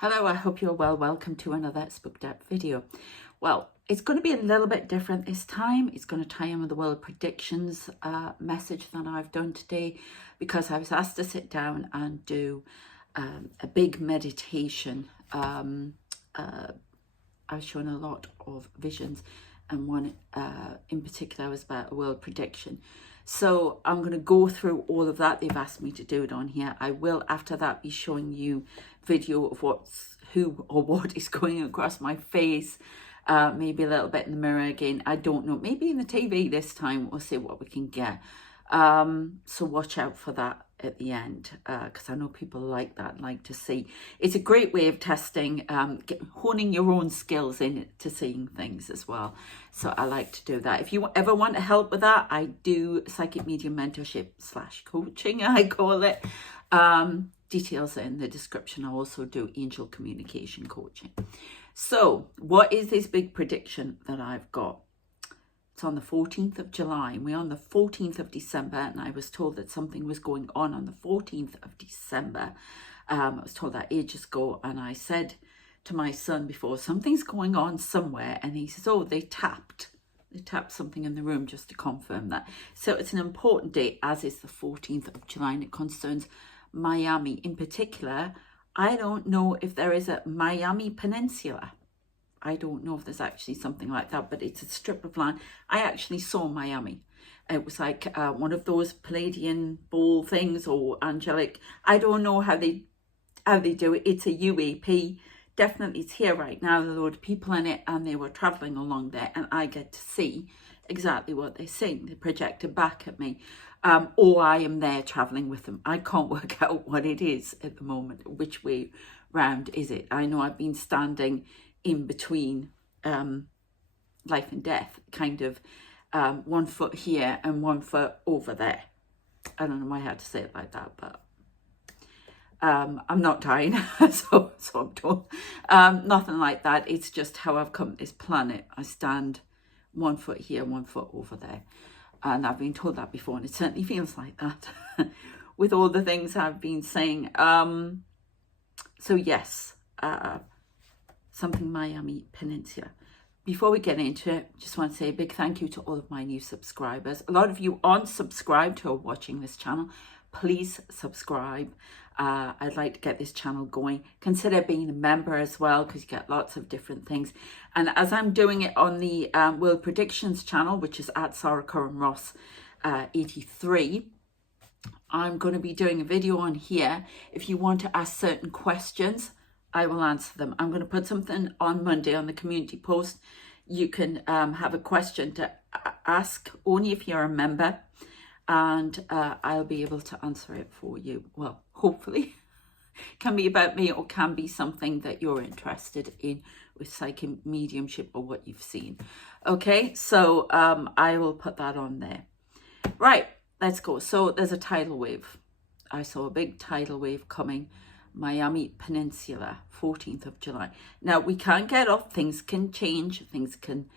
Hello, I hope you're well. Welcome to another Spooked Up video. Well, it's going to be a little bit different this time. It's going to tie in with the world predictions message that I've done today, because I was asked to sit down and do a big meditation. I was shown a lot of visions, and one in particular was about a world prediction. So I'm going to go through all of that. They've asked me to do it on here. I will after that be showing you video of who or what is going across my face, maybe a little bit in the mirror again, I don't know, maybe in the TV this time. We'll see what we can get. So watch out for that at the end, because I know people like that, like to see. It's a great way of testing, honing your own skills into seeing things as well. So I like to do that. If you ever want to help with that, I do psychic medium mentorship / coaching, I call it. Details are in the description. I also do angel communication coaching. So what is this big prediction that I've got? It's on the 14th of July, and we're on the 14th of December, and I was told that something was going on the 14th of December. I was told that ages ago, and I said to my son before, something's going on somewhere, and he says, oh, they tapped something in the room, just to confirm that. So it's an important date, as is the 14th of July, and it concerns Miami in particular. I don't know if there is a Miami Peninsula. I don't know if there's actually something like that, but it's a strip of land. I actually saw Miami. It was like one of those Palladian ball things, or angelic. I don't know how they do it. It's a UAP. Definitely, it's here right now. There's a load of people in it, and they were traveling along there, and I get to see exactly what they're saying. They project it back at me, or I am there traveling with them. I can't work out what it is at the moment. Which way round is it? I know I've been standing in between life and death, kind of 1 foot here and 1 foot over there. I don't know why I had to say it like that, but I'm not dying, so I'm told. Nothing like that. It's just how I've come to this planet. I stand 1 foot here, 1 foot over there, and I've been told that before, and it certainly feels like that with all the things I've been saying. So yes, something Miami Peninsula. Before we get into it, just want to say a big thank you to all of my new subscribers. A lot of you aren't subscribed who are watching this channel. Please subscribe. I'd like to get this channel going. Consider being a member as well, because you get lots of different things. And as I'm doing it on the World Predictions channel, which is at Sarah Curran Ross 83, I'm going to be doing a video on here. If you want to ask certain questions, I will answer them. I'm going to put something on Monday on the community post. You can have a question to ask only if you're a member, and I'll be able to answer it for you. Well, hopefully. Can be about me, or can be something that you're interested in with psychic mediumship or what you've seen. Okay, so I will put that on there. Right, let's go. So there's a tidal wave. I saw a big tidal wave coming. Miami Peninsula, 14th of July. Now, we can't get off. Things can change. Things can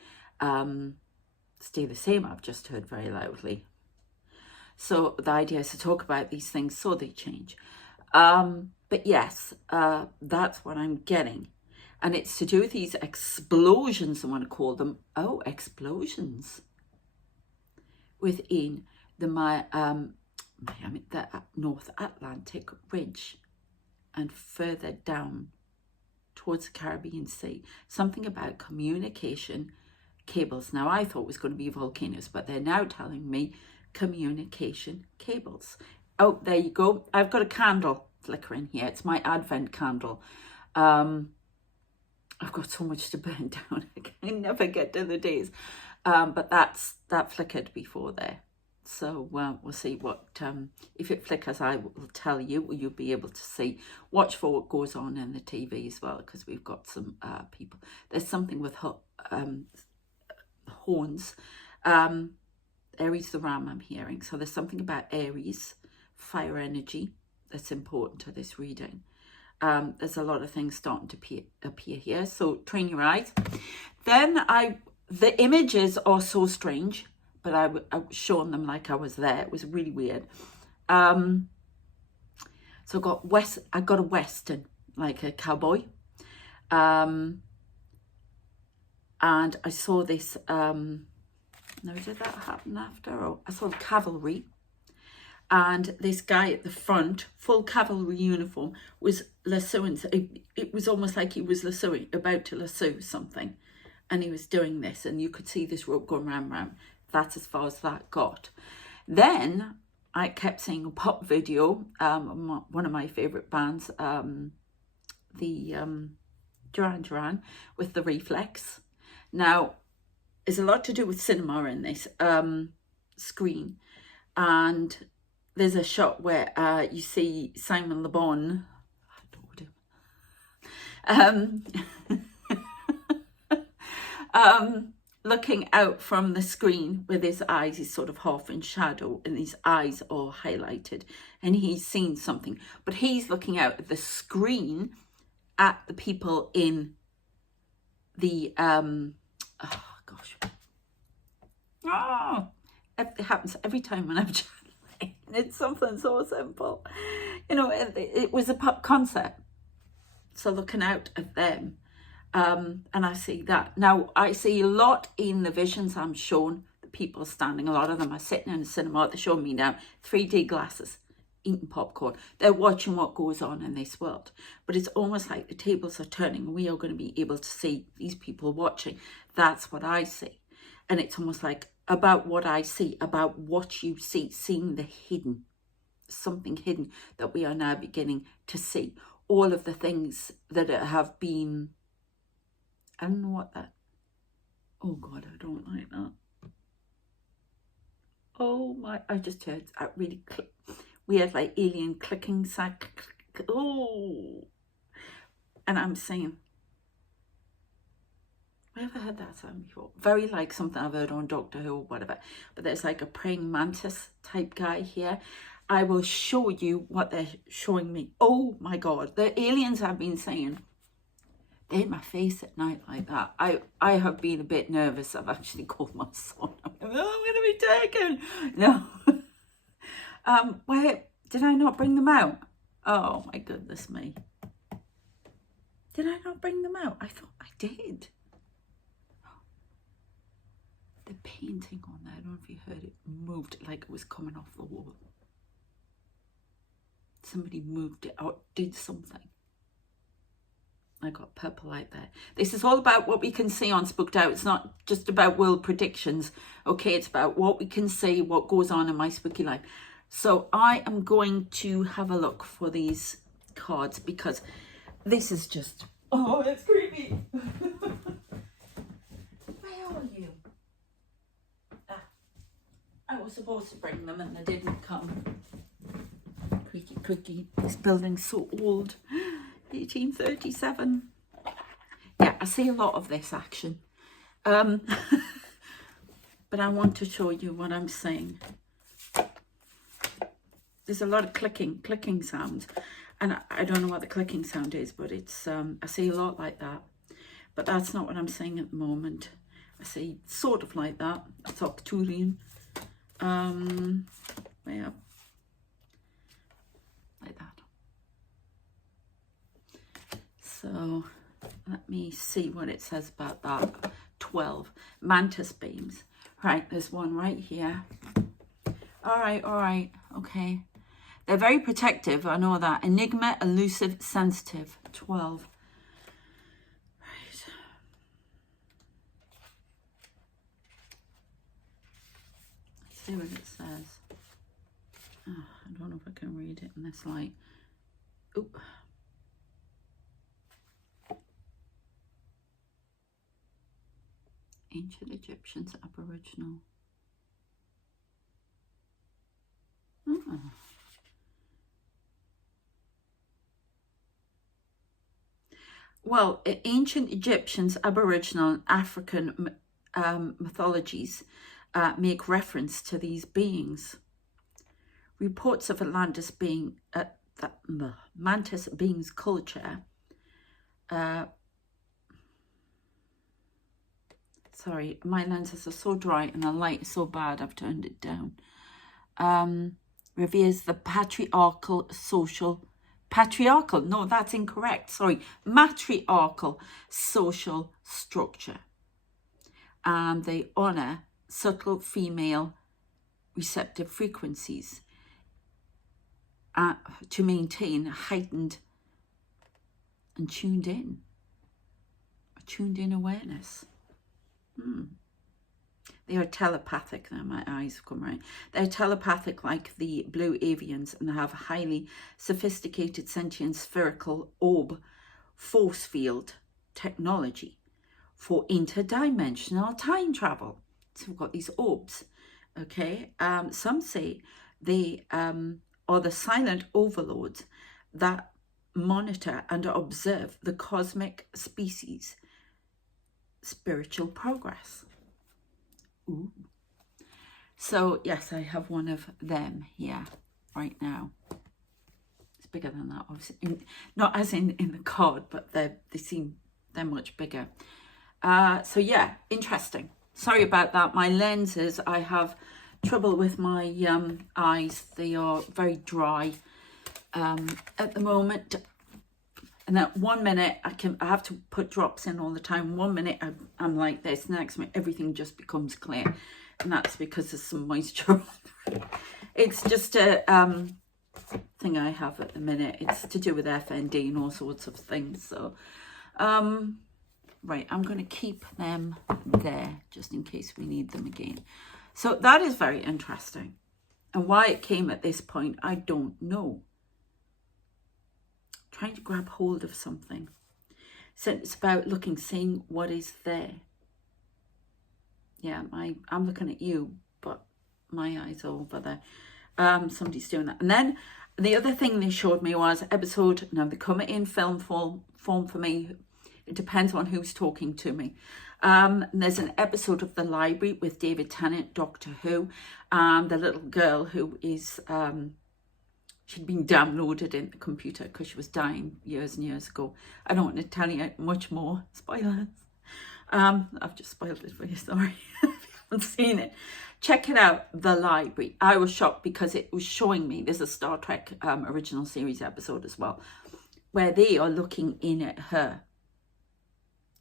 stay the same. I've just heard very loudly. So the idea is to talk about these things so they change. But yes, that's what I'm getting. And it's to do with these explosions, I want to call them. Oh, explosions. Within the Miami, the North Atlantic Ridge, and further down towards the Caribbean Sea. Something about communication cables. Now, I thought it was going to be volcanoes, but they're now telling me communication cables. Oh, there you go. I've got a candle flickering here. It's my Advent candle. I've got so much to burn down. I can never get to the days. But that flickered before there. So we'll see what, if it flickers, I will tell you. You'll be able to see. Watch for what goes on in the TV as well, because we've got some people. There's something with horns. Aries the ram, I'm hearing. So there's something about Aries, fire energy, that's important to this reading. There's a lot of things starting to appear here. So train your eyes. Then the images are so strange, but I was showing them like I was there. It was really weird. So I got a Western like a cowboy. And I saw this, now did that happen after? Oh, I saw the cavalry. And this guy at the front, full cavalry uniform, was lassoing. It was almost like he was lassoing, about to lasso something. And he was doing this, and you could see this rope going round. That's as far as that got. Then I kept seeing a pop video, one of my favourite bands, the Duran Duran, with the Reflex. Now, there's a lot to do with cinema in this screen. And there's a shot where you see Simon Le Bon, I adored him, looking out from the screen with his eyes. He's sort of half in shadow and his eyes are highlighted, and he's seen something. But he's looking out at the screen at the people in the, oh gosh. Oh, it happens every time when I'm channeling. It's something so simple. You know, it was a pop concert. So looking out at them, and I see that. Now, I see a lot in the visions I'm shown, the people standing, a lot of them are sitting in a cinema. They're showing me now 3D glasses, eating popcorn. They're watching what goes on in this world. But it's almost like the tables are turning and we are going to be able to see these people watching. That's what I see. And it's almost like about what I see, about what you see, seeing the hidden, something hidden that we are now beginning to see. All of the things that have been, I don't know what that, oh God, I don't like that. Oh my, I just heard that really weird, like alien clicking sound. Oh, and I'm saying, I ever heard that sound before? Very like something I've heard on Doctor Who or whatever. But there's like a praying mantis type guy here. I will show you what they're showing me. Oh my God, the aliens have been saying, they're in my face at night like that. I have been a bit nervous. I've actually called my son. I'm going to be taken. No. Where did I not bring them out? Oh my goodness me. Did I not bring them out? I thought I did. The painting on there, I don't know if you heard it, moved like it was coming off the wall. Somebody moved it or did something. I got purple light there. This is all about what we can see on Spooked Out. It's not just about world predictions. Okay, it's about what we can see, what goes on in my spooky life. So I am going to have a look for these cards because this is just, oh, it's creepy. Where are you? I was supposed to bring them and they didn't come. Creaky. This building's so old. 1837. Yeah, I see a lot of this action. But I want to show you what I'm saying. There's a lot of clicking sounds. And I don't know what the clicking sound is, but it's I see a lot like that. But that's not what I'm saying at the moment. I see sort of like that. That's Arcturian. Way up. Like that. So let me see what it says about that. 12 mantis beams. Right, there's one right here. All right, okay. They're very protective, I know that. Enigma, elusive, sensitive. 12. Right. Let's see what it says. Oh, I don't know if I can read it in this light. Oop. Ancient Egyptians, Aboriginal. Oh. Well, ancient Egyptians, Aboriginal, and African mythologies make reference to these beings. Reports of Atlantis being Mantis beings culture. Sorry, my lenses are so dry and the light is so bad I've turned it down. Reveres the patriarchal social patriarchal, no, that's incorrect, sorry, matriarchal social structure. And they honour subtle female receptive frequencies to maintain heightened and tuned in awareness. They are telepathic. Now my eyes have come right. They're telepathic like the blue avians, and they have highly sophisticated sentient spherical orb force field technology for interdimensional time travel. So we've got these orbs, okay? Some say they are the silent overlords that monitor and observe the cosmic species' spiritual progress. Ooh. So yes, I have one of them here right now. It's bigger than that, obviously. Not as in the card, but they're much bigger. So yeah, interesting. Sorry about that. My lenses, I have trouble with my eyes. They are very dry at the moment. And then 1 minute I have to put drops in all the time. 1 minute I'm like this. Next minute everything just becomes clear, and that's because there's some moisture. It's just a thing I have at the minute. It's to do with FND and all sorts of things. So right, I'm going to keep them there just in case we need them again. So that is very interesting, and why it came at this point I don't know. Trying to grab hold of something. So it's about looking, seeing what is there. Yeah, I'm looking at you, but my eyes are over there. Somebody's doing that. And then the other thing they showed me was episode, now they come in film form for me. It depends on who's talking to me. There's an episode of The Library with David Tennant, Doctor Who, and the little girl who is... she'd been downloaded in the computer because she was dying years and years ago. I don't want to tell you much more. Spoilers. I've just spoiled it for you, sorry. If you haven't seen it, check it out, The Library. I was shocked because it was showing me, there's a Star Trek original series episode as well, where they are looking in at her.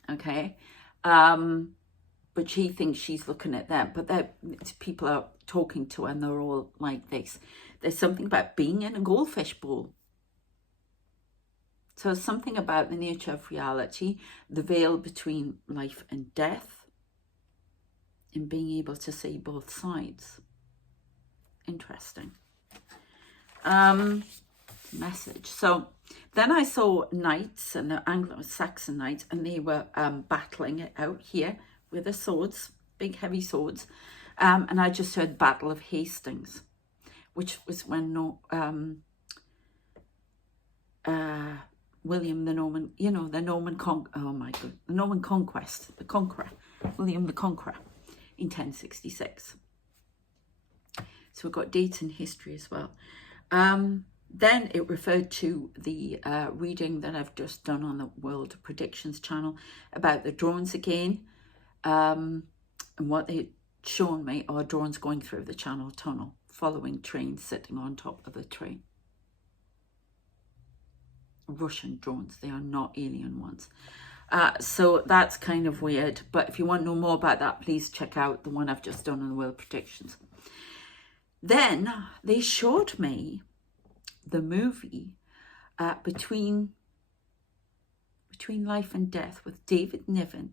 Okay. But she thinks she's looking at them. But people are talking to her and they're all like this. There's something about being in a goldfish bowl. So something about the nature of reality, the veil between life and death, and being able to see both sides. Interesting. Message. So then I saw knights and the Anglo-Saxon knights, and they were battling it out here with the swords, big heavy swords. And I just heard Battle of Hastings, which was when William the Norman, the Norman Conquest, the Conqueror, William the Conqueror in 1066. So we've got dates in history as well. Then it referred to the reading that I've just done on the World Predictions channel about the drones again. And what they'd shown me are drones going through the Channel Tunnel, following trains sitting on top of the train. Russian drones, they are not alien ones. So that's kind of weird. But if you want to know more about that, please check out the one I've just done on the World Predictions. Then they showed me the movie Between Life and Death with David Niven.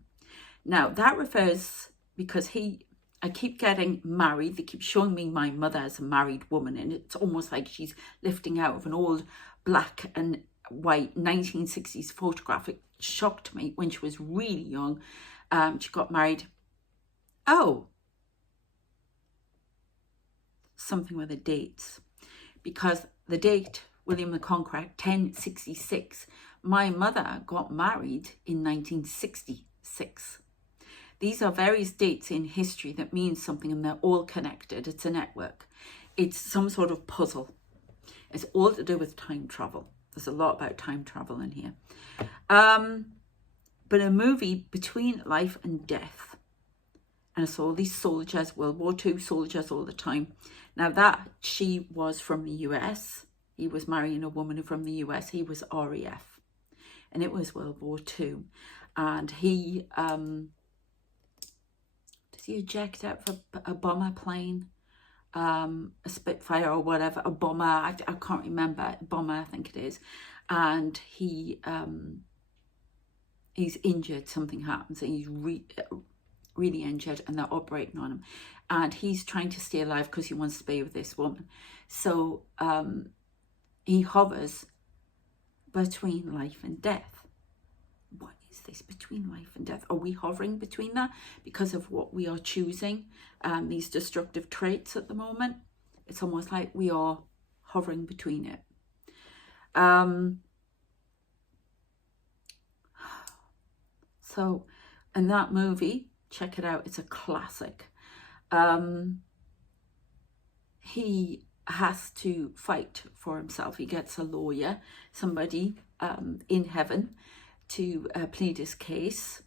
Now that refers, because I keep getting married. They keep showing me my mother as a married woman, and it's almost like she's lifting out of an old black and white 1960s photograph. It shocked me when she was really young. She got married. Oh, something with the dates, because the date, William the Conqueror, 1066. My mother got married in 1966. These are various dates in history that mean something, and they're all connected. It's a network. It's some sort of puzzle. It's all to do with time travel. There's a lot about time travel in here. But a movie, Between Life and Death. And I saw all these soldiers, World War II soldiers all the time. Now that she was from the US, He was marrying a woman from the US. He was RAF, and it was World War II. And he, does he eject out of a bomber plane? A Spitfire or whatever, a bomber, I can't remember, bomber I think it is, and he's injured, something happens, and he's really injured, and they're operating on him, and he's trying to stay alive because he wants to be with this woman. So he hovers between life and death. What is this, between life and death? Are we hovering between that because of what we are choosing, these destructive traits at the moment? It's almost like we are hovering between it. So in that movie, check it out, it's a classic. He has to fight for himself. He gets a lawyer, somebody in heaven, to plead his case,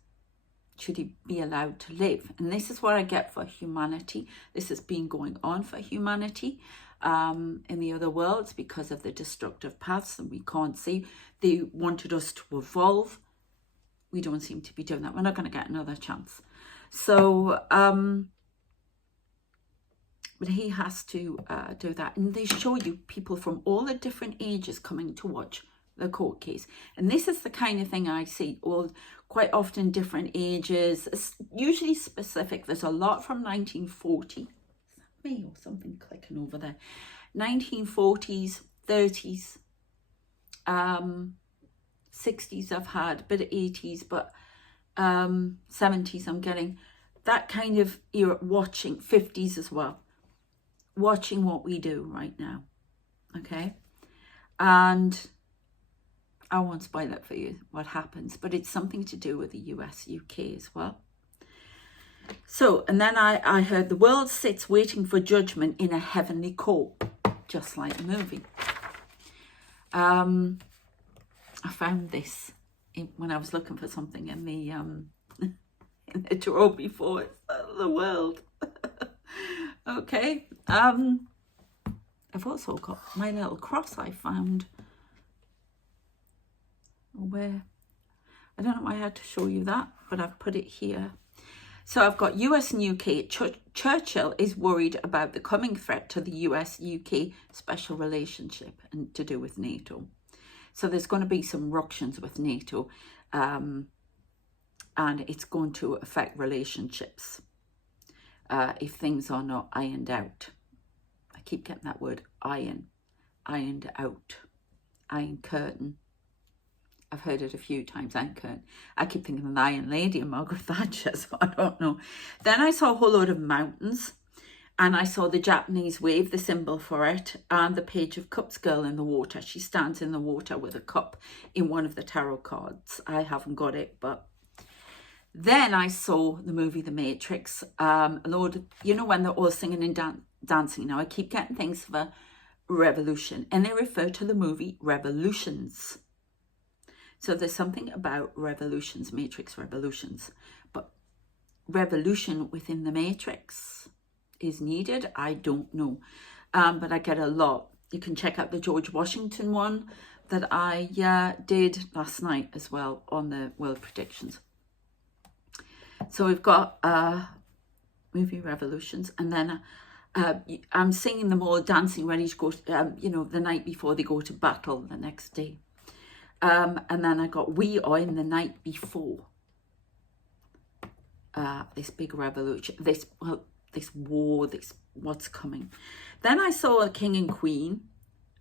should he be allowed to live. And this is what I get for humanity. This has been going on for humanity in the other worlds because of the destructive paths that we can't see. They wanted us to evolve. We don't seem to be doing that. We're not going to get another chance. So, but he has to do that. And they show you people from all the different ages coming to watch the court case. And this is the kind of thing I see, all quite often different ages, usually specific. There's a lot from 1940. Is that me or something clicking over there? 1940s, 30s, 60s I've had, a bit of 80s, but 70s I'm getting. That kind of era, watching 50s as well. Watching what we do right now. Okay? And I won't spoil it for you, what happens, but it's something to do with the US, UK as well. So, and then I heard the world sits waiting for judgment in a heavenly court, just like the movie. I found this when I was looking for something in the in the drawer before. It's the world. Okay. I've also got my little cross I found. Where I don't know why I had to show you that, but I've put it here. So I've got US and UK. Churchill is worried about the coming threat to the US-UK special relationship and to do with NATO. So there's going to be some ructions with NATO, and it's going to affect relationships if things are not ironed out. I keep getting that word, ironed out, iron curtain. I've heard it a few times, iron curtain. I keep thinking of the Iron Lady and Margaret Thatcher, so I don't know. Then I saw a whole load of mountains, and I saw the Japanese wave, the symbol for it, and the Page of Cups girl in the water. She stands in the water with a cup in one of the tarot cards. I haven't got it, but then I saw the movie The Matrix. A load of, you know, when they're all singing and dancing. Now I keep getting things for Revolution, and they refer to the movie Revolutions. So there's something about revolutions, Matrix revolutions, but revolution within the Matrix is needed. I don't know, but I get a lot. You can check out the George Washington one that I did last night as well on the world predictions. So we've got movie revolutions, and then I'm singing them all, dancing, ready to go, you know, the night before they go to battle the next day. And then I got We Are in the Night Before. This big revolution, this war, this what's coming. Then I saw a king and queen.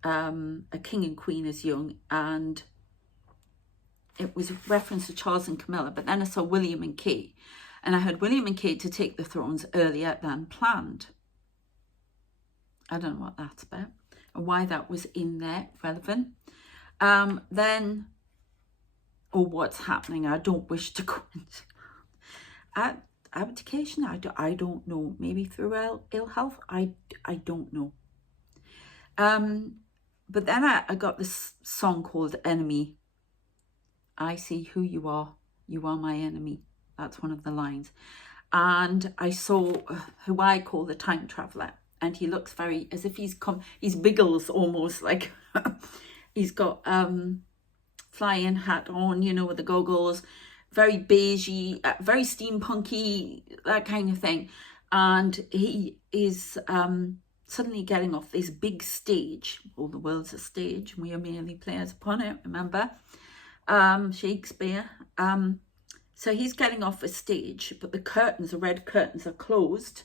A king and queen is young, and it was a reference to Charles and Camilla. But then I saw William and Kate, and I heard William and Kate to take the thrones earlier than planned. I don't know what that's about and why that was in there, relevant. Then, or what's happening, I don't wish to go into. Abdication, I don't know, maybe through ill health, I don't know. But then I got this song called Enemy. I see who you are my enemy. That's one of the lines. And I saw who I call the time traveler. and he looks very, as if he's Biggles almost, like he's got flying hat on, you know, with the goggles, very beigey, very steampunky, that kind of thing. And he is suddenly getting off this big stage. All the world's a stage, and we are merely players upon it, remember? Shakespeare. So he's getting off a stage, but the curtains, the red curtains, are closed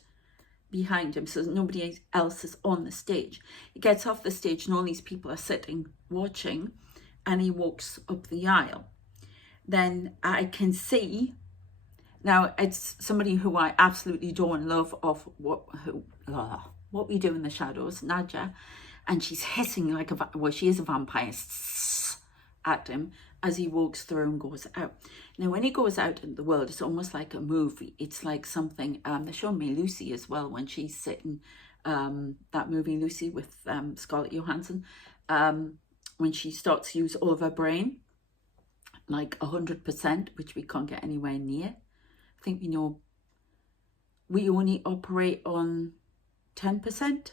behind him, so nobody else is on the stage. He gets off the stage and all these people are sitting watching, and he walks up the aisle. Then I can see, now it's somebody who I absolutely adore and love, of What We Do in the Shadows, Nadja, and she's hissing like she is a vampire, at him as he walks through and goes out. Now when he goes out in the world, it's almost like a movie. It's like something, they're showing me Lucy as well, when she's sitting, that movie Lucy with Scarlett Johansson, when she starts to use all of her brain, like 100%, which we can't get anywhere near. I think we know we only operate on 10%.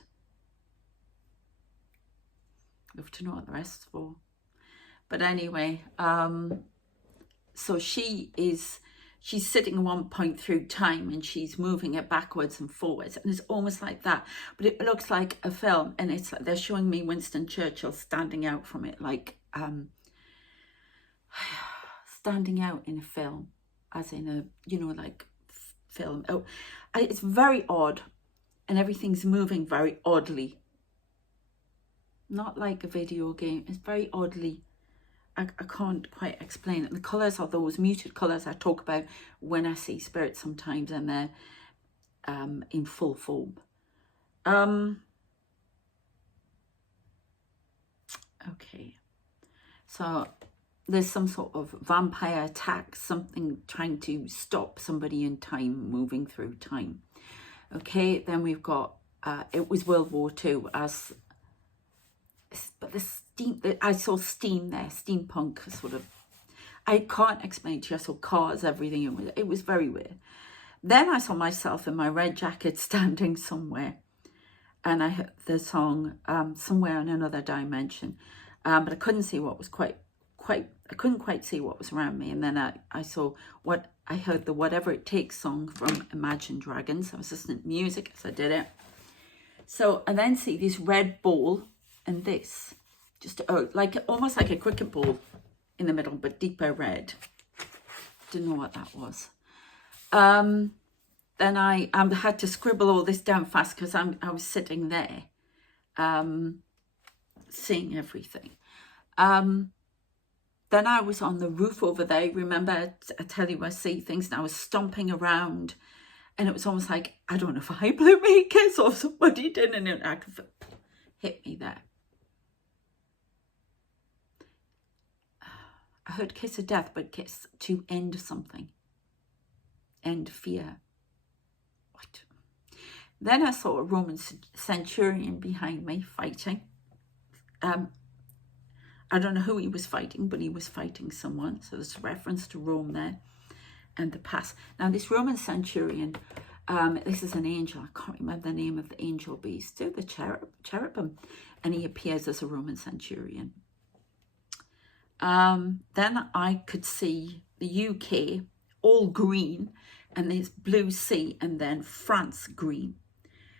We have to know what the rest for. But anyway, so she's sitting at one point through time, and she's moving it backwards and forwards, and it's almost like that, but it looks like a film, and it's like they're showing me Winston Churchill standing out from it, like standing out in a film, as in a, you know, like film. Oh, it's very odd, and everything's moving very oddly, not like a video game. It's very oddly. I can't quite explain it. The colours are those muted colours I talk about when I see spirits sometimes, and they're in full form. Okay, so there's some sort of vampire attack, something trying to stop somebody in time, moving through time. Okay, then we've got, it was World War II, but the steam, I saw steam there, steampunk sort of, I can't explain to you. I saw cars, everything, it was very weird. Then I saw myself in my red jacket standing somewhere, and I heard the song Somewhere in Another Dimension, but I couldn't see what was I couldn't quite see what was around me. And then I saw I heard the Whatever It Takes song from Imagine Dragons. I was listening to music as I did it. So I then see this red ball, and this, just like almost like a cricket ball in the middle, but deeper red. Didn't know what that was. Then I had to scribble all this down fast, because I was sitting there, seeing everything. Then I was on the roof over there. Remember, I tell you I see things, and I was stomping around, and it was almost like, I don't know if I blew my kiss or somebody did, and it hit me there. I heard kiss of death, but kiss to end something. End fear. What? Then I saw a Roman centurion behind me fighting. I don't know who he was fighting, but he was fighting someone. So there's a reference to Rome there and the past. Now this Roman centurion, this is an angel. I can't remember the name of the angel beast. The cherubim. And he appears as a Roman centurion. Then I could see the UK all green, and there's blue sea, and then France green.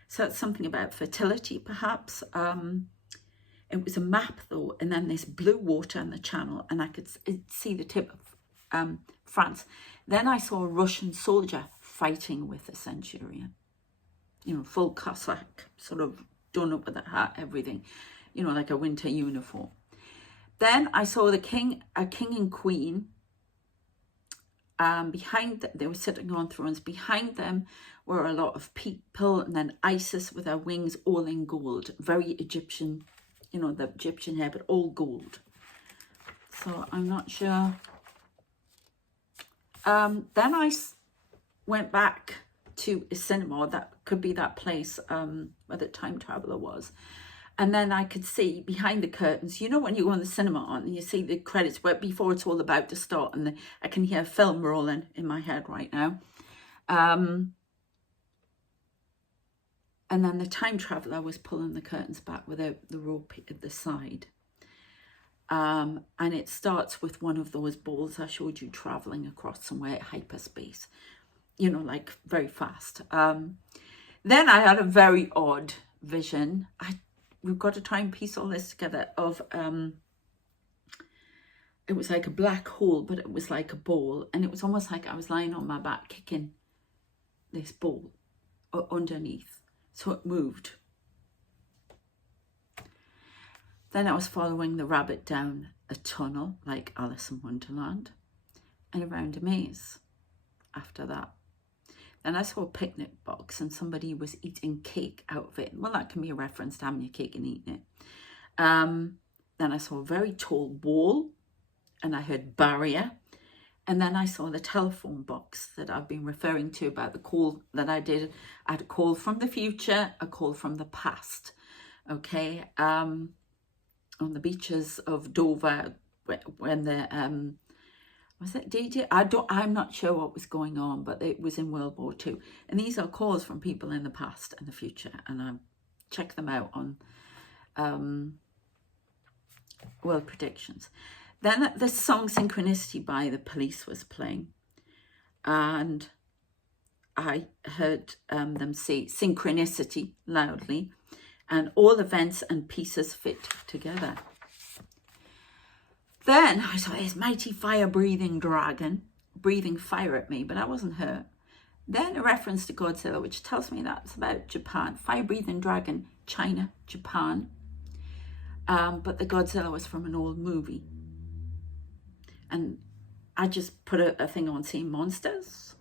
So that's something about fertility, perhaps. It was a map though, and then there's blue water in the channel, and I could see the tip of France. Then I saw a Russian soldier fighting with a centurion, you know, full Cossack, sort of done up with a hat, everything, you know, like a winter uniform. Then I saw a king and queen. Behind them, they were sitting on thrones. Behind them were a lot of people, and then Isis with her wings all in gold, very Egyptian, you know, the Egyptian hair, but all gold. So I'm not sure. Then I went back to a cinema. That could be that place where the time traveler was. And then I could see behind the curtains, you know, when you go in the cinema and you see the credits, but before it's all about to start, and I can hear a film rolling in my head right now. And then the time traveller was pulling the curtains back with the rope at the side. And it starts with one of those balls I showed you travelling across somewhere at hyperspace, you know, like very fast. Then I had a very odd vision. We've got to try and piece all this together of, it was like a black hole, but it was like a ball. And it was almost like I was lying on my back kicking this ball underneath. So it moved. Then I was following the rabbit down a tunnel like Alice in Wonderland and around a maze after that. Then I saw a picnic box and somebody was eating cake out of it. Well, that can be a reference to having your cake and eating it. Then I saw a very tall wall and I heard barrier. And then I saw the telephone box that I've been referring to about the call that I did. I had a call from the future, a call from the past. Okay. On the beaches of Dover when the, was it DJ? I'm not sure what was going on, but it was in World War II. And these are calls from people in the past and the future. And I check them out on World Predictions. Then the song Synchronicity by The Police was playing. And I heard them say synchronicity loudly. And all events and pieces fit together. Then I saw this mighty fire-breathing dragon breathing fire at me, but I wasn't hurt. Then a reference to Godzilla, which tells me that's about Japan. Fire-breathing dragon, China, Japan. But the Godzilla was from an old movie. And I just put a thing on saying monsters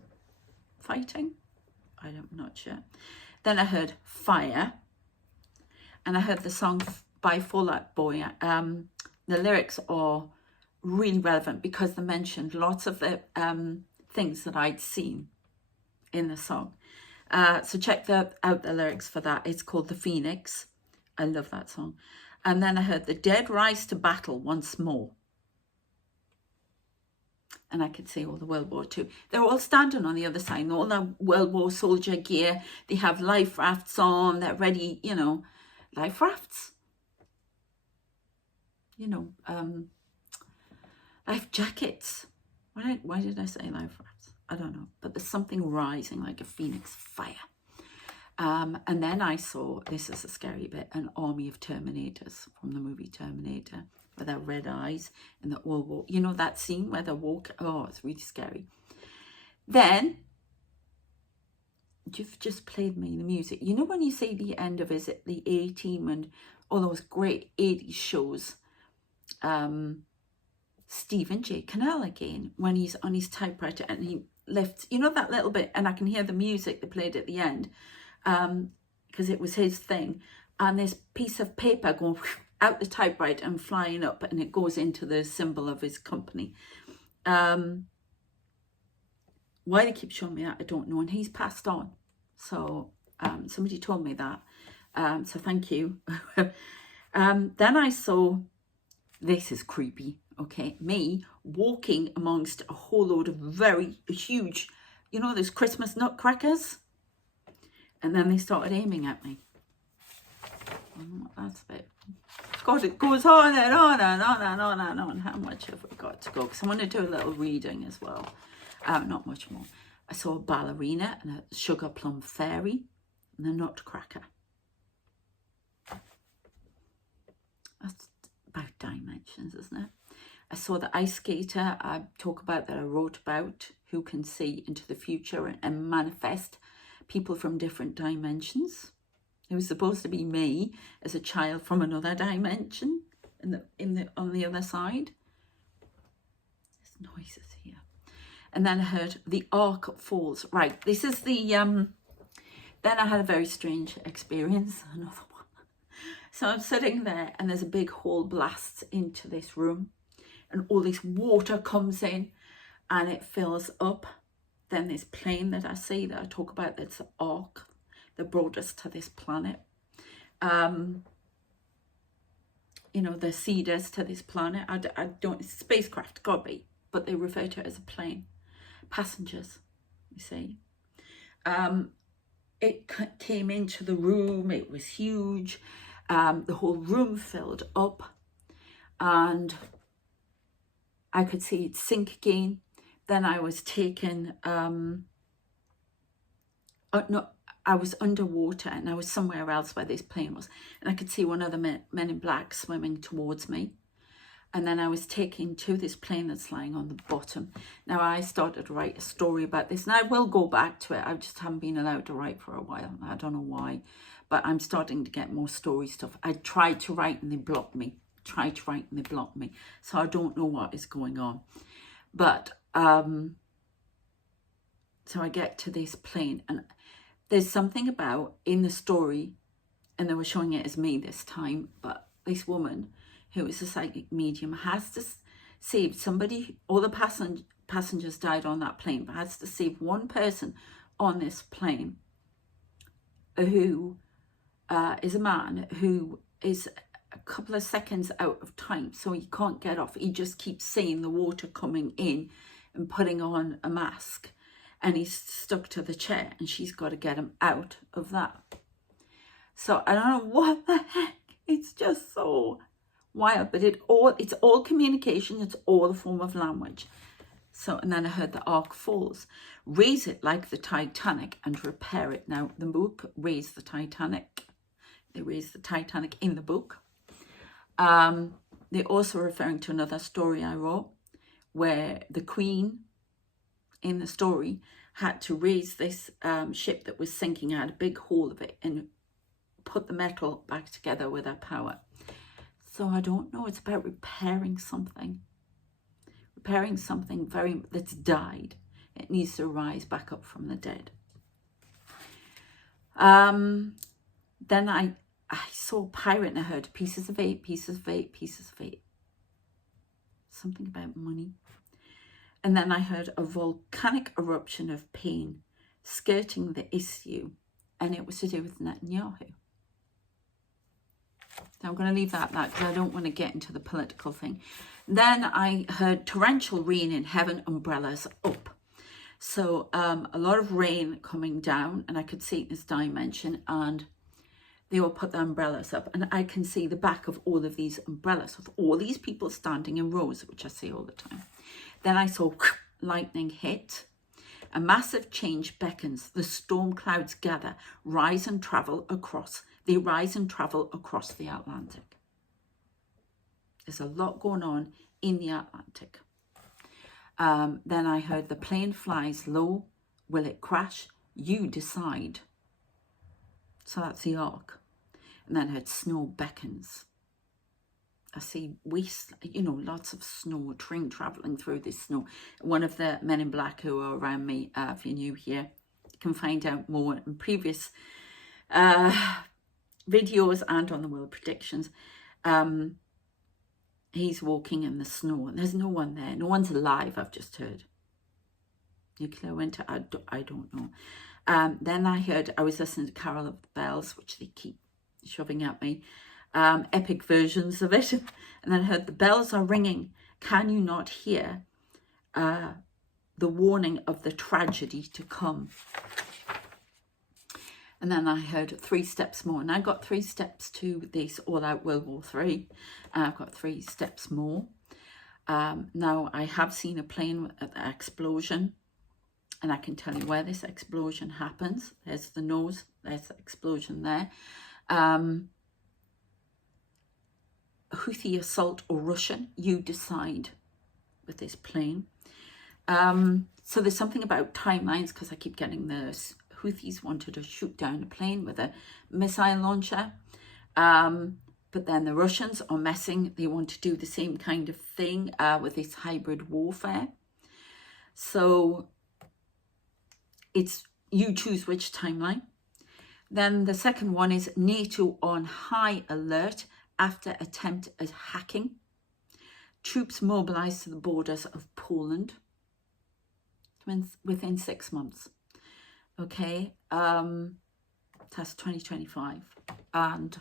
fighting. I'm not sure. Then I heard fire. And I heard the song by Fall Out Boy. The lyrics are really relevant because they mentioned lots of the things that I'd seen in the song. So check out the lyrics for that. It's called The Phoenix. I love that song. And then I heard the dead rise to battle once more. And I could see all the World War II. They're all standing on the other side. All their World War soldier gear. They have life rafts on. They're ready, you know, life rafts. You know, life jackets. Why did I say life rafts? I don't know. But there's something rising like a phoenix fire. And then I saw, this is a scary bit, an army of Terminators from the movie Terminator with their red eyes and the all walk. You know that scene where they walk? Oh, it's really scary. Then, you've just played me the music. You know when you say the end of, is it the A-Team and all those great 80s shows? Stephen J. Cannell again, when he's on his typewriter and he lifts, you know that little bit, and I can hear the music they played at the end, because it was his thing, and this piece of paper going out the typewriter and flying up, and it goes into the symbol of his company. Why they keep showing me that, I don't know, and he's passed on. So somebody told me that, so thank you. Then I saw, this is creepy, okay, me walking amongst a whole load of very huge, you know, those Christmas nutcrackers, and then they started aiming at me. I don't know what that's about. God, it goes on and on and on and on and on. How much have we got to go? Because I want to do a little reading as well. Not much more. I saw a ballerina and a sugar plum fairy and a nutcracker. That's about dimensions, isn't it? I saw the ice skater I talk about, that I wrote about, who can see into the future and manifest people from different dimensions. It was supposed to be me as a child from another dimension on the other side. There's noises here. And then I heard the arc falls. Right, this is the, then I had a very strange experience, another one. So I'm sitting there and there's a big hole blasts into this room and all this water comes in and it fills up. Then this plane that I see that I talk about, that's the arc that brought us to this planet. You know, the seeders to this planet. I don't, spacecraft, gotta be, but they refer to it as a plane. Passengers, you see. it came into the room. It was huge. The whole room filled up, and I could see it sink again. Then I was taken, no, I was underwater, and I was somewhere else where this plane was, and I could see one of the men in black swimming towards me. And then I was taken to this plane that's lying on the bottom. Now, I started to write a story about this, and I will go back to it. I just haven't been allowed to write for a while. I don't know why, but I'm starting to get more story stuff. I tried to write and they blocked me. So I don't know what is going on. But, so I get to this plane, and there's something about in the story, and they were showing it as me this time, but this woman who is a psychic medium has to save somebody. All the passengers died on that plane, but has to save one person on this plane who is a man who is a couple of seconds out of time, so he can't get off. He just keeps seeing the water coming in and putting on a mask, and he's stuck to the chair, and she's got to get him out of that. So I don't know what the heck. It's just so wild, but it's all communication. It's all a form of language. So, and then I heard the ark falls. Raise it like the Titanic and repair it. Now, the book Raise the Titanic. They raise the Titanic in the book. They're also referring to another story I wrote where the Queen in the story had to raise this ship that was sinking, out a big hole of it, and put the metal back together with her power. So I don't know. It's about repairing something that's died. It needs to rise back up from the dead. Then I saw a pirate, and I heard pieces of eight, pieces of eight, pieces of eight. Something about money. And then I heard a volcanic eruption of pain skirting the issue, and it was to do with Netanyahu. So I'm going to leave that because I don't want to get into the political thing. Then I heard torrential rain in heaven, umbrellas up. So a lot of rain coming down, and I could see it in this dimension, and they all put the umbrellas up, and I can see the back of all of these umbrellas of all these people standing in rows, which I see all the time. Then I saw lightning hit. A massive change beckons. The storm clouds gather, rise and travel across. They rise and travel across the Atlantic. There's a lot going on in the Atlantic. Then I heard the plane flies low. Will it crash? You decide. So that's the ark. And then I heard snow beckons. I see waste, lots of snow, train traveling through this snow. One of the men in black who are around me, if you're new here, you can find out more in previous videos and on the world predictions. He's walking in the snow, and there's no one there. No one's alive, I've just heard. Nuclear winter, I don't know. Then I was listening to Carol of the Bells, which they keep shoving at me. Epic versions of it. And then I heard the bells are ringing. Can you not hear the warning of the tragedy to come? And then I heard 3 steps more. And I got 3 steps to this all-out World War III. I've got 3 steps more. Now, I have seen a plane at the explosion. And I can tell you where this explosion happens. There's the nose. There's the explosion there. Houthi assault or Russian, you decide with this plane. So there's something about timelines, because I keep getting this. Houthis wanted to shoot down a plane with a missile launcher. But then the Russians are messing. They want to do the same kind of thing with this hybrid warfare. So it's you choose which timeline. Then the second one is NATO on high alert after attempt at hacking. Troops mobilized to the borders of Poland within 6 months. Okay, that's 2025. And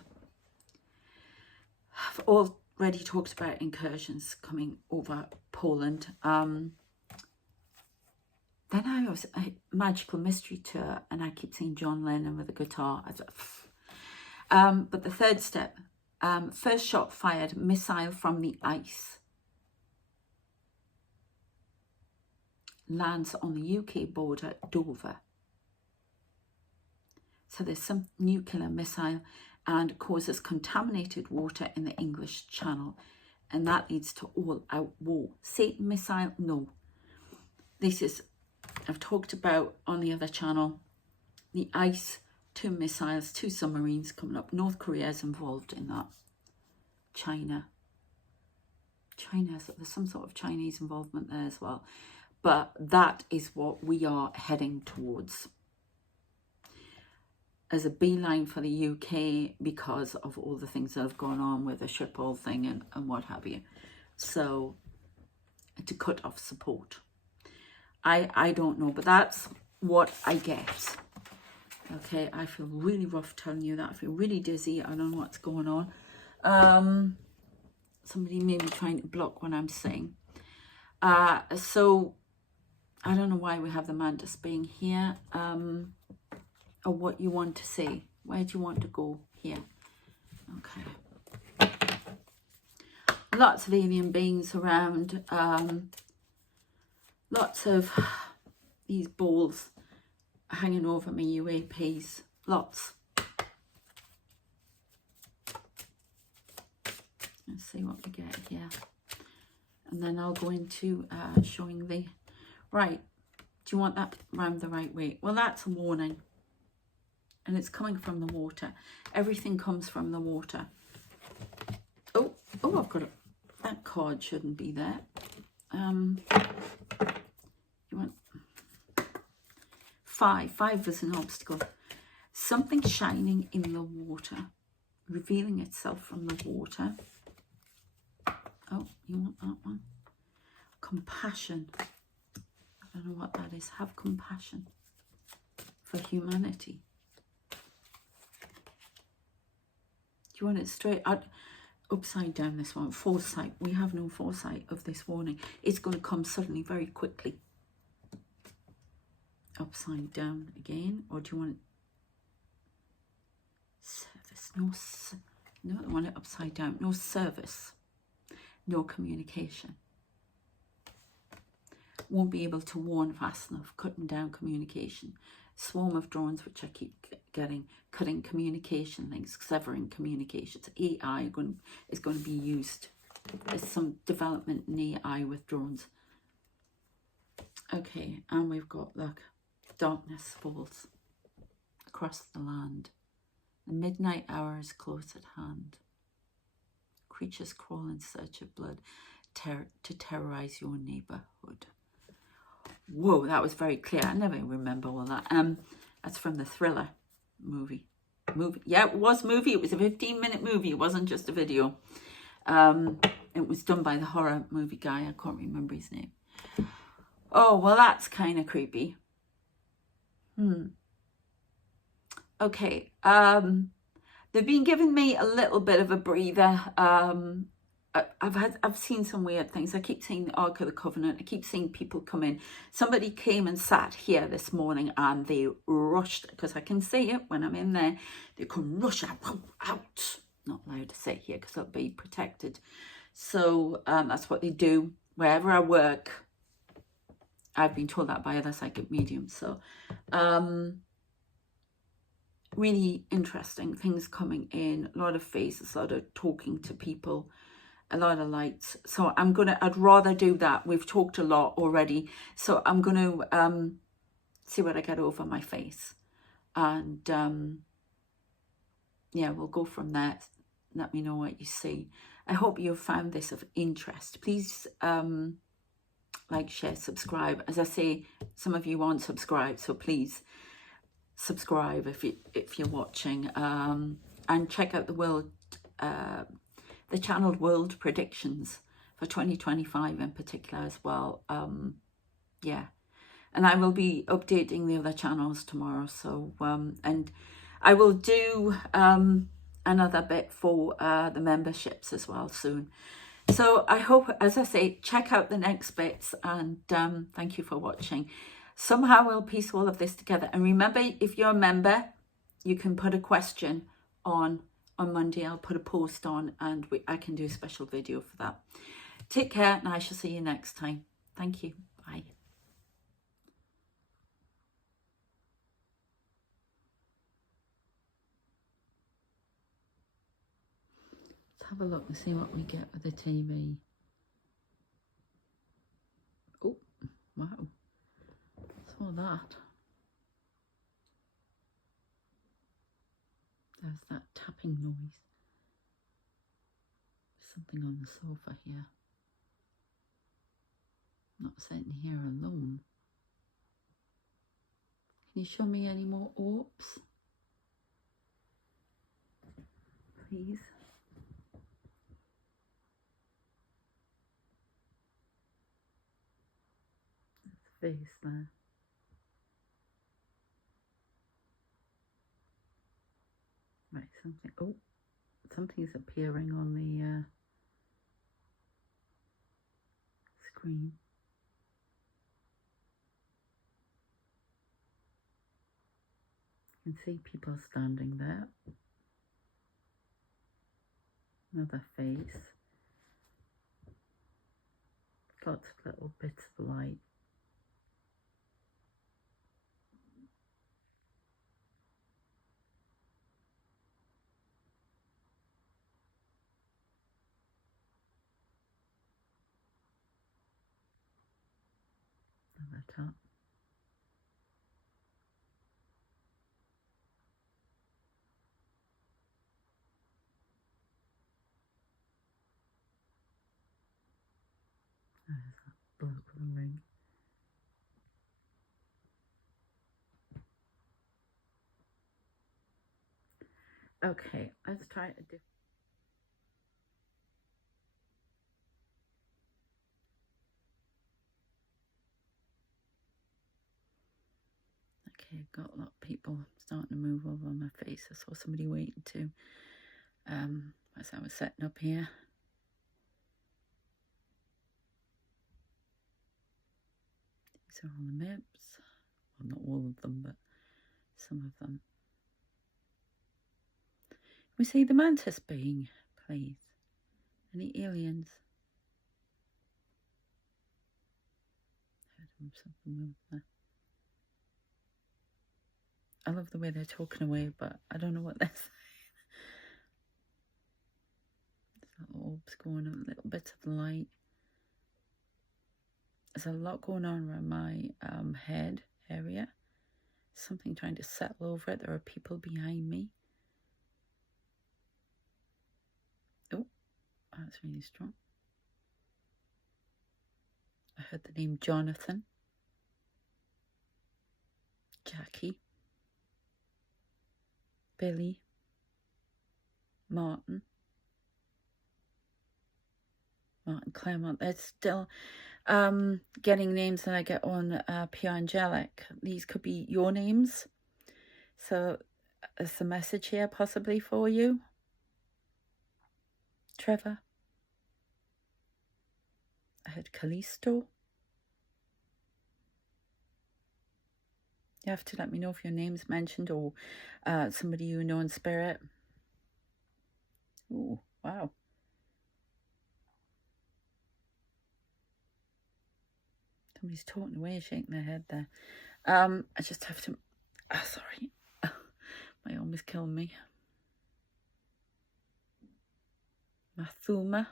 I've already talked about incursions coming over Poland. Then I was a Magical Mystery Tour, and I keep seeing John Lennon with a guitar. But the third step, first shot fired, missile from the ice. Lands on the UK border, Dover. So there's some nuclear missile and causes contaminated water in the English Channel. And that leads to all-out war. Satan missile? No. This is, I've talked about on the other channel, the ice, 2 missiles, 2 submarines coming up. North Korea is involved in that. China, so there's some sort of Chinese involvement there as well. But that is what we are heading towards as a beeline for the UK, because of all the things that have gone on with the Schiphol thing and what have you. So to cut off support. I don't know, but that's what I get. Okay, I feel really rough telling you that. I feel really dizzy. I don't know what's going on. Somebody may be trying to block what I'm saying. So I don't know why we have the Mantis being here. Or what you want to say. Where do you want to go here? Okay. Lots of alien beings around. Lots of these balls hanging over me, UAPs. Lots. Let's see what we get here. And then I'll go into showing the... Right. Do you want that round the right way? Well, that's a warning. And it's coming from the water. Everything comes from the water. Oh, I've got it. That card shouldn't be there. You want 5. 5 is an obstacle. Something shining in the water, revealing itself from the water. Oh, you want that one? Compassion. I don't know what that is. Have compassion for humanity. You want it straight upside down, this one? Foresight. We have no foresight of this warning. It's going to come suddenly, very quickly. Upside down again. Or do you want it service? No, I want it upside down. No service. No communication. Won't be able to warn fast enough. Cutting down communication. Swarm of drones, which I keep getting, cutting communication links, severing communications. AI is going to be used. There's some development in AI with drones. Okay, and we've got, look, darkness falls across the land. The midnight hour is close at hand. Creatures crawl in search of blood to terrorize your neighborhood. Whoa, that was very clear. I never remember all that. That's from the Thriller movie. Yeah, it was movie. It was a 15-minute movie. It wasn't just a video. It was done by the horror movie guy. I can't remember his name. Oh, well, that's kind of creepy. Okay. They've been giving me a little bit of a breather. I've seen some weird things. I keep seeing the Ark of the Covenant. I keep seeing people come in. Somebody came and sat here this morning and they rushed, because I can see it when I'm in there. They come rush out. Not allowed to sit here because I'll be protected. So that's what they do. Wherever I work, I've been told that by other psychic mediums. So really interesting things coming in. A lot of faces, a lot of talking to people. A lot of lights. So I'd rather do that. We've talked a lot already. So I'm going to see what I get over my face. And yeah, we'll go from there. Let me know what you see. I hope you found this of interest. Please like, share, subscribe. As I say, some of you aren't subscribed, so please subscribe if you're watching. And check out the channeled world predictions for 2025 in particular as well. Yeah, and I will be updating the other channels tomorrow. So and I will do another bit for the memberships as well soon. So I hope, as I say, check out the next bits, and thank you for watching. somehow we'll piece all of this together. And remember, if you're a member, you can put a question on Monday. I'll put a post on, and I can do a special video for that. Take care, and I shall see you next time. Thank you. Bye. Let's have a look and see what we get with the TV. Oh, wow. Saw that. There's that tapping noise. Something on the sofa here. Not sitting here alone. Can you show me any more orbs? Please. There's a face there. Right, something. Oh, something's appearing on the screen. You can see people standing there. Another face. Lots of little bits of light. Another top. There's that bloke with a ring. Okay, let's try a different. Okay, got a lot of people starting to move over my face. I saw somebody waiting to, as I was setting up here. These are all the maps. Well, not all of them, but some of them. We see the Mantis being played. Any aliens? Heard something move there. I love the way they're talking away, but I don't know what they're saying. There's little orbs going on, little bits of light. There's a lot going on around my head area. Something trying to settle over it. There are people behind me. Oh, that's really strong. I heard the name Jonathan. Jackie. Billy. Martin Claremont. They're still getting names that I get on Pure Angelic. These could be your names. So there's a message here possibly for you. Trevor. I heard Callisto. You have to let me know if your name's mentioned or somebody you know in spirit. Oh, wow. Somebody's talking away, shaking their head there. I just have to... Oh, sorry. My arm is killing me. Mathuma.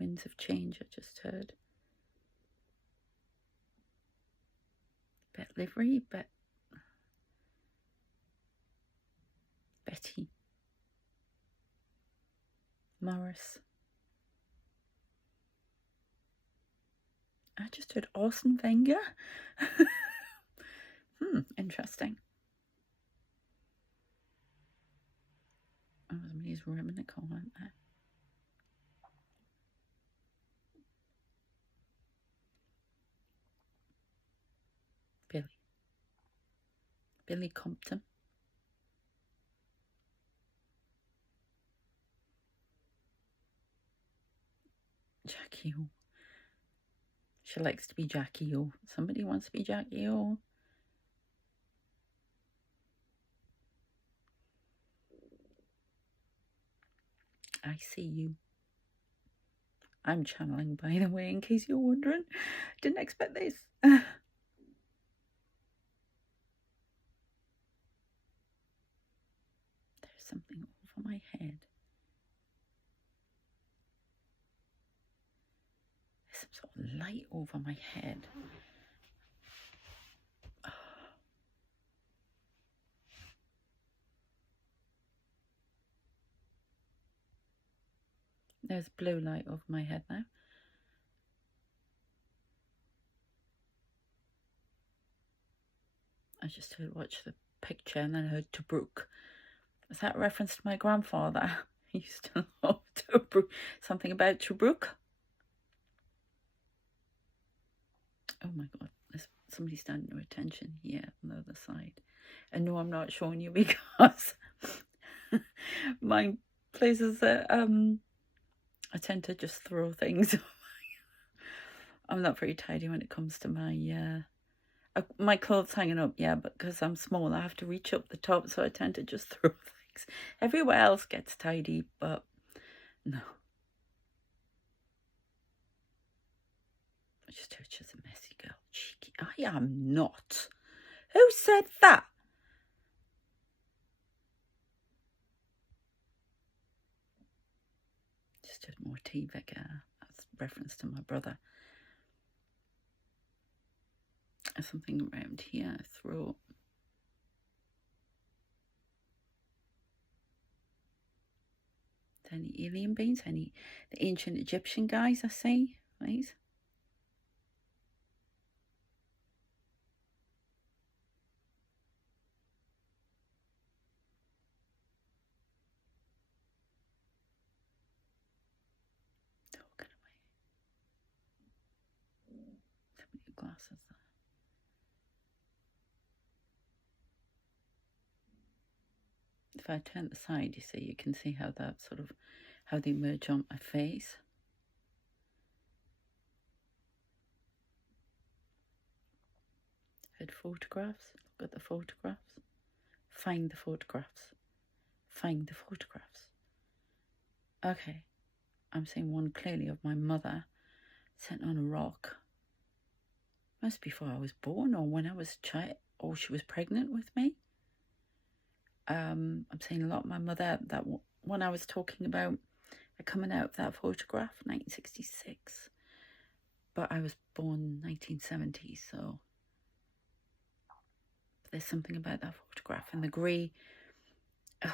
Winds of Change, I just heard. Bet Livery, Betty. Morris. I just heard Arsene Wenger. Interesting. Oh, somebody's rimming a comment there. Billy Compton. Jackie O. She likes to be Jackie O. Somebody wants to be Jackie O. I see you. I'm channeling, by the way, in case you're wondering. Didn't expect this. There's something over my head. There's some sort of light over my head. There's blue light over my head now. I just watched the picture and then I heard Tobruk. Is that a reference to my grandfather? He used to love Tobruk. Something about Tobruk? Oh my God, there's somebody standing to attention here on the other side. And no, I'm not showing you because my places that I tend to just throw things. I'm not very tidy when it comes to my clothes hanging up, yeah, but because I'm small, I have to reach up the top, so I tend to just throw things. Everywhere else gets tidy, but no. I just heard she's a messy girl. Cheeky. I am not. Who said that? Just heard more tea, Becca. That's a reference to my brother. There's something around here, throat. Any alien beings? Any the ancient Egyptian guys I see, right? Talking away. Some of your glasses there. If I turn the side, you see, you can see how that sort of, how they merge on my face. Heard photographs. Look at the photographs. Find the photographs. Find the photographs. Okay. I'm seeing one clearly of my mother sitting on a rock. Must be before I was born or when I was a child, or she was pregnant with me. I'm seeing a lot of my mother, that one I was talking about, coming out of that photograph, 1966. But I was born 1970, so there's something about that photograph. And the grey, the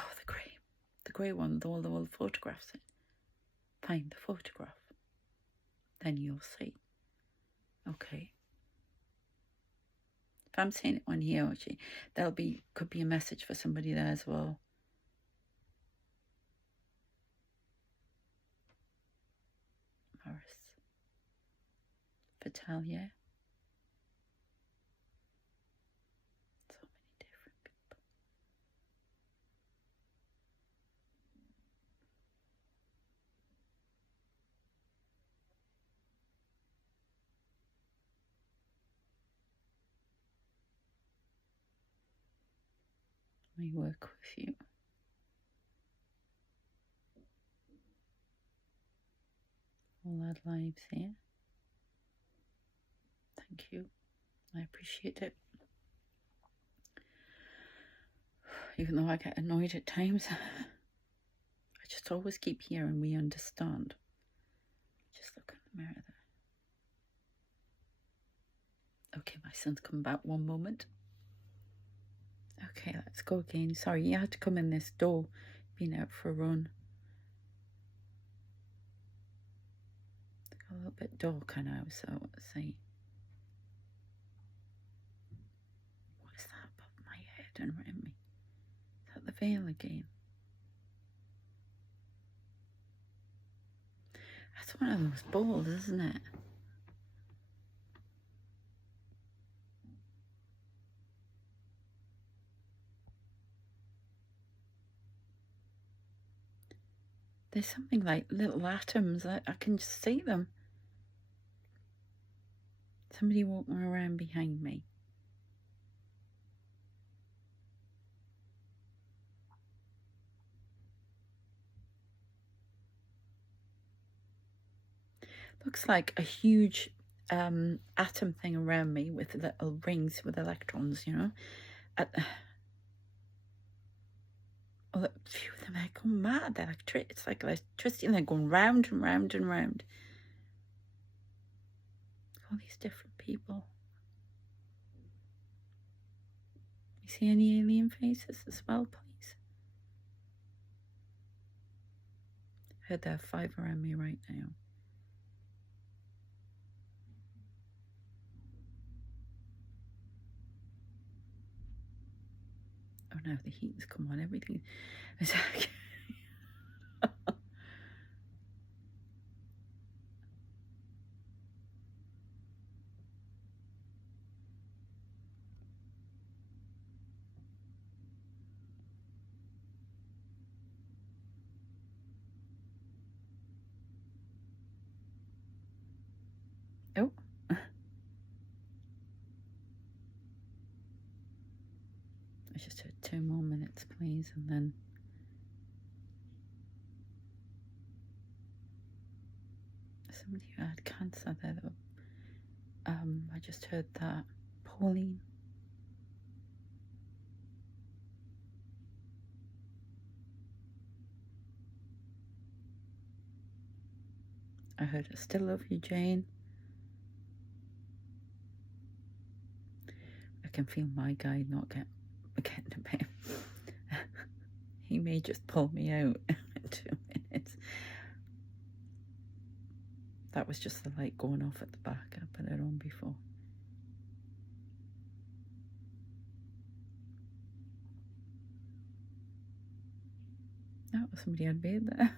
grey one with all the photographs in. Find the photograph. Then you'll see. Okay. If I'm seeing it on here, could be a message for somebody there as well. Morris. Vitalia. So many different people. We work with you. All our lives here. Thank you. I appreciate it. Even though I get annoyed at times, I just always keep hearing we understand. Just look in the mirror there. Okay, my son's coming back. One moment. Okay, let's go again. Sorry, you had to come in this door. Been out for a run. It's got a little bit darker now, so let's see. What is that above my head and around me? Is that the veil again? That's one of those balls, isn't it? there's something like little atoms. I can just see them. Somebody walking around behind me. Looks like a huge atom thing around me with little rings with electrons, you know. Oh, a few of them are going mad. It's like electricity, and they're going round and round and round. All these different people. You see any alien faces as well, please? I heard there are 5 around me right now. Oh no, the heat has come on, everything. Oh. I just heard 2 more minutes, please, and then somebody who had cancer there. I just heard that. Pauline. I heard I still love you, Jane. I can feel my guy not getting a bit. He may just pull me out in 2 minutes. That was just the light going off at the back. I put it on before. Oh, somebody had bed there.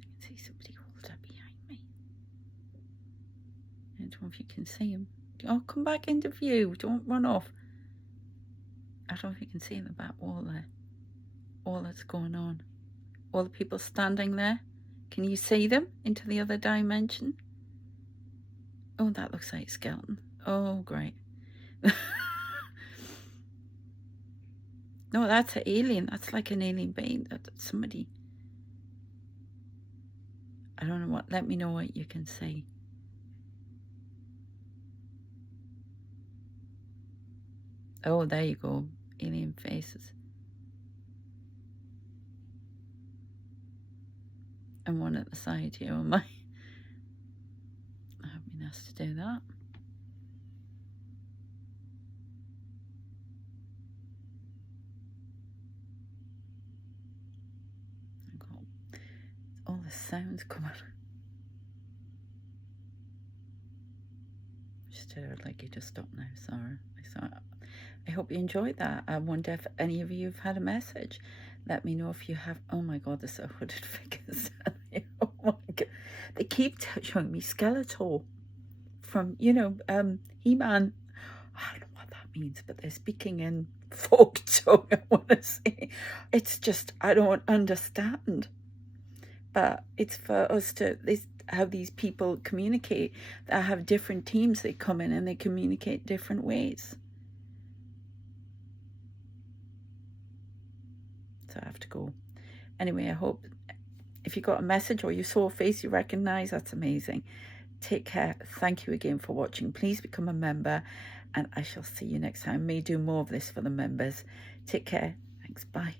I can see somebody rolled up behind me. I don't know if you can see him. Oh, come back into view. Don't run off. I don't know if you can see in the back wall there. All that's going on. All the people standing there. Can you see them into the other dimension? Oh, that looks like a skeleton. Oh, great. No, that's an alien. That's like an alien being. That's somebody. I don't know what. Let me know what you can see. Oh, there you go. Alien faces. And one at the side here on my. I haven't been asked to do that. I've got all the sounds coming. I'd like you to stop now, Sarah. I hope you enjoyed that. I wonder if any of you have had a message. Let me know if you have. Oh my God, there's so hooded figures. Oh my God. They keep showing me Skeletor from, you know, He-Man. I don't know what that means, but they're speaking in folk tongue, I want to say. It's just, I don't understand. But it's for us to, how these people communicate. They have different teams. They come in and they communicate different ways. So I have to go. Anyway, I hope if you got a message or you saw a face you recognize, that's amazing. Take care. Thank you again for watching. Please become a member and I shall see you next time. May do more of this for the members. Take care. Thanks. Bye.